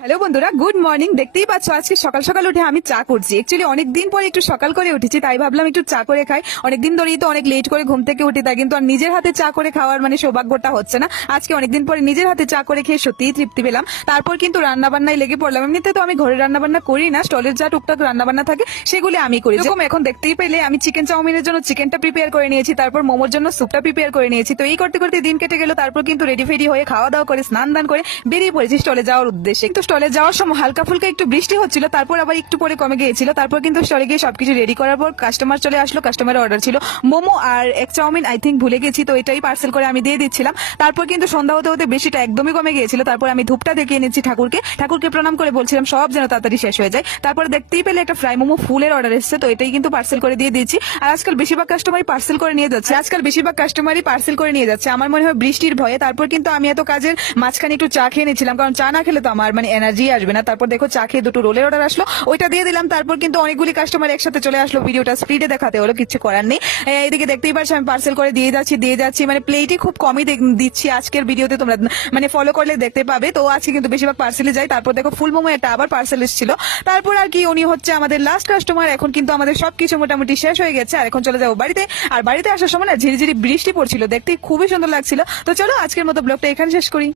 Hello বন্ধুরা, good morning. দেখতেই পাচ্ছ আজকে সকাল সকাল উঠে আমি চা করছি। অ্যাকচুয়ালি অনেকদিন পরে একটু সকাল করে উঠেছি, তাই ভাবলাম একটু চা করে খাই। অনেকদিন ধরেই তো অনেক লেট করে ঘুম থেকে উঠি, তাই কিন্তু আর নিজের হাতে চা করে খাওয়ার সৌভাগ্যটা হচ্ছে না। আজকে অনেকদিন পরে নিজের হাতে চা করে খেয়ে সত্যিই তৃপ্তি পেলাম। তারপর কিন্তু রান্না বান্নায় লেগে পড়লাম। এমনিতে তো আমি ঘরে রান্না বান্না করি না, স্টলের যা টুকটাক রান্না বান্না থাকে সেগুলি আমি করি। যেরকম এখন দেখতেই পেলে আমি চিকেন চাউমিনের জন্য চিকেনটা প্রিপেয়ার করে নিয়েছি, তারপর মোমোর জন্য স্যুপটা প্রিপেয়ার করে নিয়েছি। তো এই করতে করতে দিন কেটে গেল। তারপর কিন্তু রেডি ফেডি হয়ে খাওয়া দাওয়া করে স্নান দান করে বেরিয়ে পড়েছি স্টলে যাওয়ার উদ্দেশ্যে। কিন্তু স্টলে যাওয়ার সময় হালকা ফুলকা একটু বৃষ্টি হচ্ছিল, তারপর আবার একটু পরে কমে গিয়েছিল। তারপর কিন্তু স্টলে গিয়ে সবকিছু রেডি করার পর কাস্টমার চলে আসলো। কাস্টমারের অর্ডার ছিল মোমো আর এক চাউমিন, আই থিঙ্ক ভুলে গেছি, তো এটাই পার্সেল করে আমি দিয়ে দিচ্ছিলাম। তারপর কিন্তু সন্ধ্যা হতে হতে বৃষ্টিটা একদমই কমে গিয়েছিল। তারপর আমি ধূপটা দেখিয়ে নিচ্ছি ঠাকুরকে প্রণাম করে বলছিলাম সব যেন তাড়াতাড়ি শেষ হয়ে যায়। তারপর দেখতেই পেলে একটা ফ্রাই মোমো ফুলের অর্ডার এসেছে, তো এটাই কিন্তু পার্সেল করে দিয়ে দিচ্ছি। আর আজকাল বেশিরভাগ কাস্টমারই পার্সেল করে নিয়ে যাচ্ছে। আমার মনে হয় বৃষ্টির ভয়ে। তারপর কিন্তু আমি এত কাজের মাঝখানে একটু চা খেয়ে নিচ্ছিলাম, কারণ চা না খেলে তো আমার এনার্জি আসবে না। তারপর দেখো চা খেয়ে দুটো রোলের অর্ডার আসলো, ওইটা দিয়ে দিলাম। তারপর কিন্তু অনেকগুলি কাস্টমার একসাথে চলে আসলো, ভিডিওটা স্পিডে দেখাতে হলো, কিছু করার নেই। এইদিকে দেখতেই পাচ্ছি আমি পার্সেল করে দিয়ে যাচ্ছি। প্লেটই খুব কমই দিচ্ছি আজকের ভিডিওতে, তোমরা ফলো করলে দেখতে পাবে। তো আজকে কিন্তু বেশিরভাগ পার্সেলে যাই। তারপর দেখো ফুল মোমো একটা আবার পার্সেল এসেছিল। তারপর আর কি, উনি হচ্ছে আমাদের লাস্ট কাস্টমার। এখন কিন্তু আমাদের সবকিছু মোটামুটি শেষ হয়ে গেছে, আর এখন চলে যাবো বাড়িতে। আর বাড়িতে আসার সময় না ঝিরিঝিরি বৃষ্টি পড়ছিল, দেখতে খুবই সুন্দর লাগছিল। তো চলো আজকের মতো ব্লগটা এখানে শেষ করি।